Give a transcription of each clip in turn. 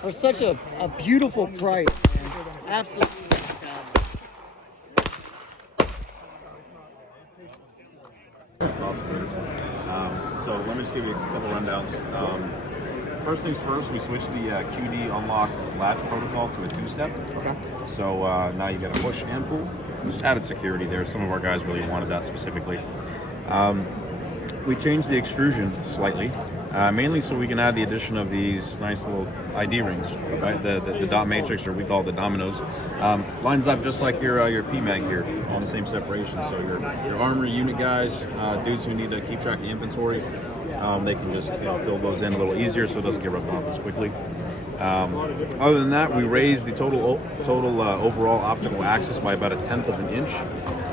for such a beautiful price. Absolutely. So let me just give you a couple rundowns. First things first, we switched the QD unlock latch protocol to a two-step. Okay. So now you get a push and pull. Just added security there. Some of our guys really wanted that specifically. We changed the extrusion slightly, mainly so we can add the addition of these nice little ID rings, right? The dot matrix, or we call it the dominoes, lines up just like your PMAG here on the same separation. So your armory unit guys, dudes who need to keep track of inventory, they can just fill those in a little easier so it doesn't get rubbed off as quickly. Other than that, we raised the total overall optical axis by about 1/10 of an inch.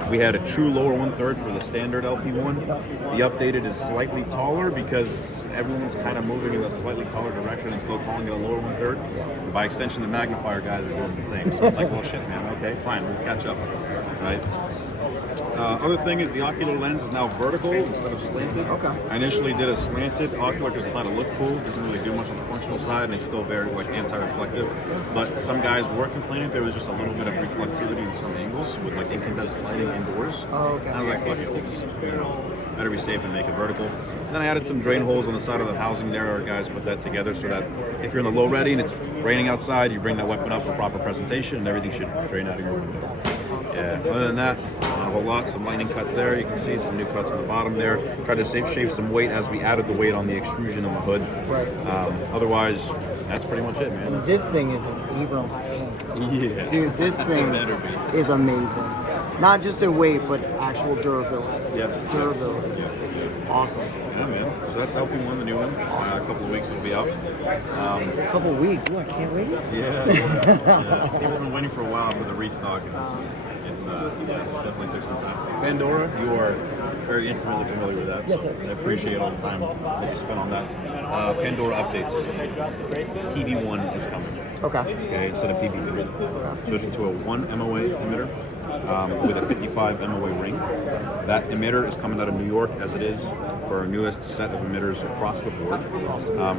We had a true lower 1/3 for the standard LP1. The updated is slightly taller because everyone's kind of moving in a slightly taller direction and still calling it a lower 1/3. By extension, the magnifier guys are doing the same. So it's like, well, shit, man. Okay, fine, we'll catch up, right? Other thing is the ocular lens is now vertical instead of slanted. Okay. I initially did a slanted ocular because I thought it looked cool. It doesn't really do much on the functional side, and it's still very like anti-reflective. But some guys were complaining there was just a little bit of reflectivity in some angles with like incandescent lighting indoors. Oh, okay. And I was like, fuck it, we'll just, better be safe and make it vertical. And then I added some drain holes on the side of the housing there. Our guys put that together so that if you're in the low ready and it's raining outside, you bring that weapon up for proper presentation and everything should drain out of your window. Yeah, other than that, not a whole lot. Some lightning cuts there. You can see some new cuts on the bottom there. Tried to shave some weight as we added the weight on the extrusion on the hood. Right. Otherwise, that's pretty much it, man. This thing is an Abrams tank. Yeah. Dude, this thing Better be. is amazing. Not just in weight, but actual durability. Yep. Durability. Awesome. Yeah, man. So that's LP1, the new one. A couple of weeks it'll be out. A couple weeks. Ooh, I can't wait. Yeah. People have been waiting for a while for the restock, and it's definitely took some time. Pandora, you are very intimately familiar with that. Yes, sir. I appreciate all the time that you spent on that. Pandora updates. PB1 is coming. Okay, instead of PB3. Switching to a 1 MOA emitter with a 55 MOA ring. That emitter is coming out of New York, as it is for our newest set of emitters across the board.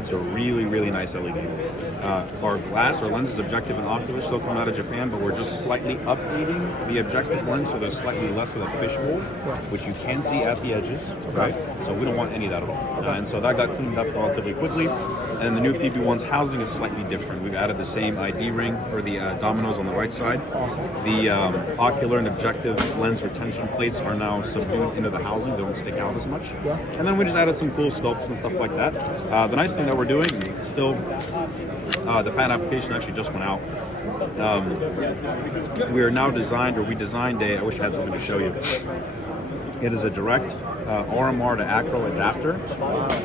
It's a really, really nice LED. Our glass, our lenses, objective and ocular, still coming out of Japan, but we're just slightly updating the objective lens so there's slightly less of the fishbowl, which you can see at the edges, right? So we don't want any of that at all. And so that got cleaned up relatively quickly. And the new PB1's housing is slightly different. We've added the same ID ring, or the dominoes on the right side. The ocular and objective lens retention plates are now subdued into the housing. They don't stick out as much. And then we just added some cool sculpts and stuff like that. The nice thing that we're doing, still, the patent application actually just went out. We are now designed, or we designed a, I wish I had something to show you. It is a direct RMR to acro adapter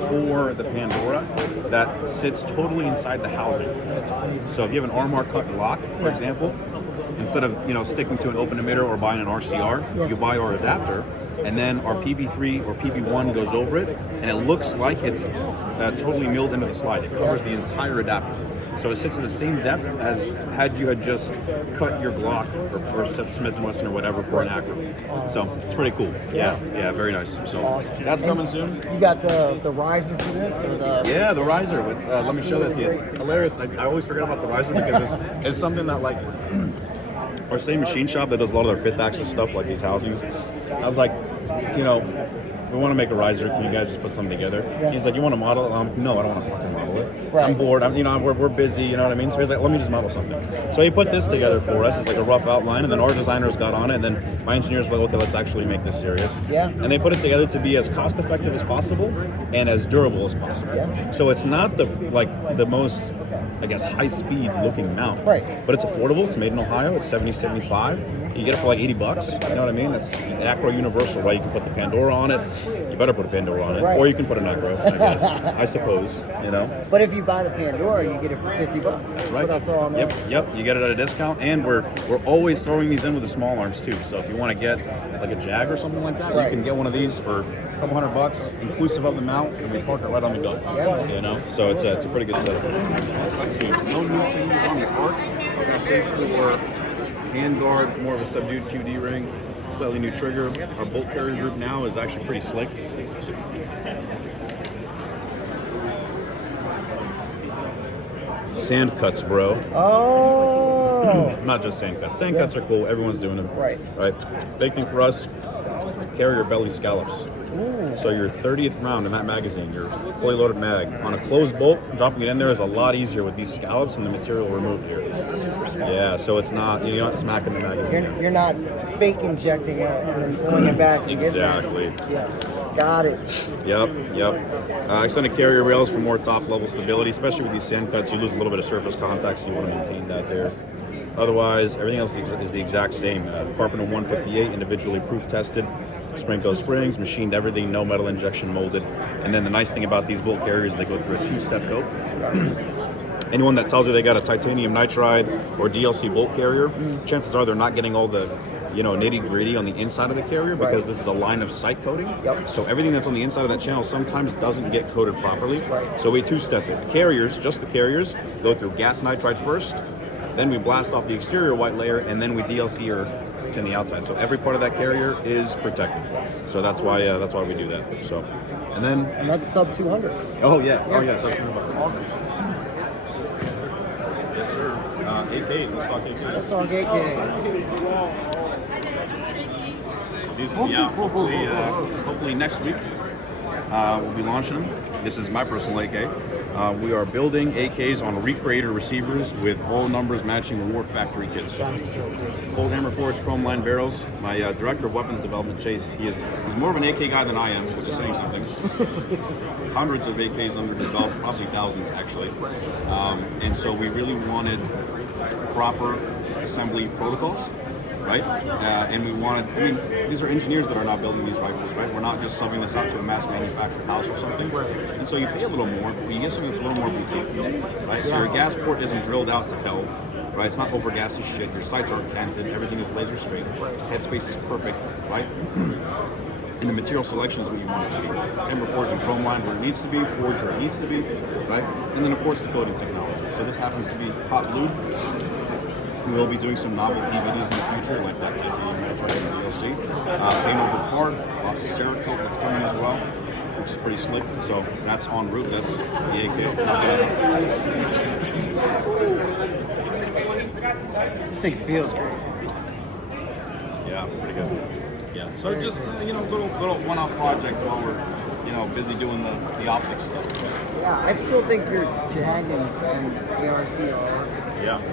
for the Pandora that sits totally inside the housing. So if you have an RMR cut block, for example, instead of sticking to an open emitter or buying an RCR, you buy our adapter, and then our PB3 or PB1 goes over it, and it looks like it's totally milled into the slide. It covers the entire adapter. So it sits in the same depth as had you had just cut your Glock or Smith & Wesson or whatever for an acro. So it's pretty cool. Yeah, very nice. So that's coming soon. You got the riser for this, or the? Yeah, the riser. Let me show that to you. Hilarious. I always forget about the riser because it's something that like our same machine shop that does a lot of their fifth axis stuff like these housings. I was like, we want to make a riser. Can you guys just put something together? He's like, you want to model it? No, I don't want to fucking model it. Right. I'm bored. We're busy. You know what I mean? So he's like, let me just model something. So he put this together for us. It's like a rough outline, and then our designers got on it, and then my engineers were like, okay, let's actually make this serious. Yeah. And they put it together to be as cost effective as possible and as durable as possible. Yeah. So it's not the most, I guess, high speed looking mount. Right. But it's affordable. It's made in Ohio. It's $70-$75. You get it for like $80. You know what I mean? That's acro universal, right? You can put the Pandora on it. You better put a Pandora on it, or you can put an acro, I guess. I suppose, But if you buy the Pandora, you get it for $50. Right. What I saw on there. Yep. You get it at a discount, and we're always throwing these in with the small arms too. So if you want to get like a Jag or something like that, you can get one of these for a couple $100, inclusive of the mount, and we park it right on the gun. Yeah. So it's a pretty good setup. Let's see. No new changes on the arc. Like I say, for handguard, more of a subdued QD ring, slightly new trigger. Our bolt carrier group now is actually pretty slick. Sand cuts, bro. Oh. Not just sand cuts. Sand cuts are cool. Everyone's doing them. Right. Right. Big thing for us, carrier belly scallops. Ooh. So your 30th round in that magazine, your fully loaded mag, on a closed bolt, dropping it in there is a lot easier with these scallops and the material removed here. That's super smart. Yeah, so it's not, you're not smacking the magazine. You're not fake injecting it and then pulling it back. And Exactly. Yes. Got it. Yep. Extended carrier rails for more top level stability, especially with these sand cuts. You lose a little bit of surface contact, so you want to maintain that there. Otherwise, everything else is the exact same. Carpenter 158, individually proof tested. Spring-Go springs, machined everything, no metal injection molded. And then the nice thing about these bolt carriers, they go through a two-step coat. Anyone that tells you they got a titanium nitride or DLC bolt carrier, chances are they're not getting all the nitty-gritty on the inside of the carrier, because this is a line of sight coating. Yep. So everything that's on the inside of that channel sometimes doesn't get coated properly. Right. So we two-step it. The carriers, just the carriers, go through gas nitride first, then we blast off the exterior white layer, and then we DLC or tin the outside. So every part of that carrier is protected. So that's why we do that. So, and that's sub 200. Oh yeah. So Awesome. yes, sir. AKs. Let's talk AKs. Let's talk AK. These will be out hopefully next week. We'll be launching them. This is my personal AK. We are building AKs on recreator receivers with all numbers matching War Factory kits. That's so good. Cold hammer forged chrome line barrels. My director of weapons development, Chase, he's more of an AK guy than I am, which is saying something. Hundreds of AKs under his belt, probably thousands actually. And so we really wanted proper assembly protocols, right? And we wanted, these are engineers that are now building these rifles, right? We're not just subbing this out to a mass manufactured house or something. And so you pay a little more, but you get something that's a little more boutique, right? So your gas port isn't drilled out to hell, right? It's not over gas as shit. Your sights aren't canted. Everything is laser straight. Headspace is perfect, right? And the material selection is what you want it to be. Hammer forged and chrome line where it needs to be, forged where it needs to be, right? And then of course the coating technology. So this happens to be hot lube. We will be doing some novel DVDs in the future, like that titanium nitride and DLC. Paint over part, lots of Cerakote that's coming as well, which is pretty slick. So that's en route. That's the AK. This thing feels great. Yeah, pretty good. Yeah. So just little one-off project while we're busy doing the optics stuff. Yeah, I still think your Jag and ARC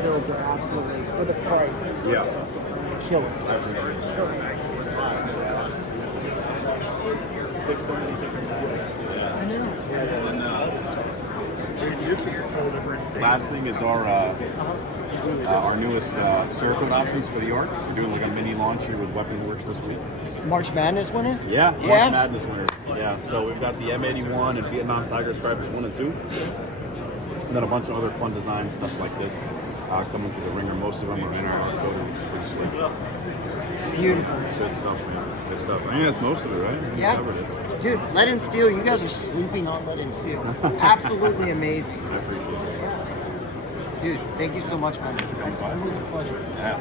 builds are absolutely, for the price, killer. I know. Last thing is our newest Cerakote options for the ARC. We're doing like a mini launch here with Weapon Works this week. March Madness winner? Yeah, March Madness winners. Yeah, so we've got the M81 and Vietnam Tiger Stripers 1 and 2. And then a bunch of other fun designs, stuff like this. Someone through the ringer, most of them are in our coding, which is pretty slick. Beautiful. Good stuff, man. Good stuff. I think that's most of it, right? Yeah. We covered it. Dude, Lead and Steel, you guys are sleeping on Lead and Steel. Absolutely amazing. I appreciate it. Yes. Dude, thank you so much, man. It's always a pleasure. Yeah.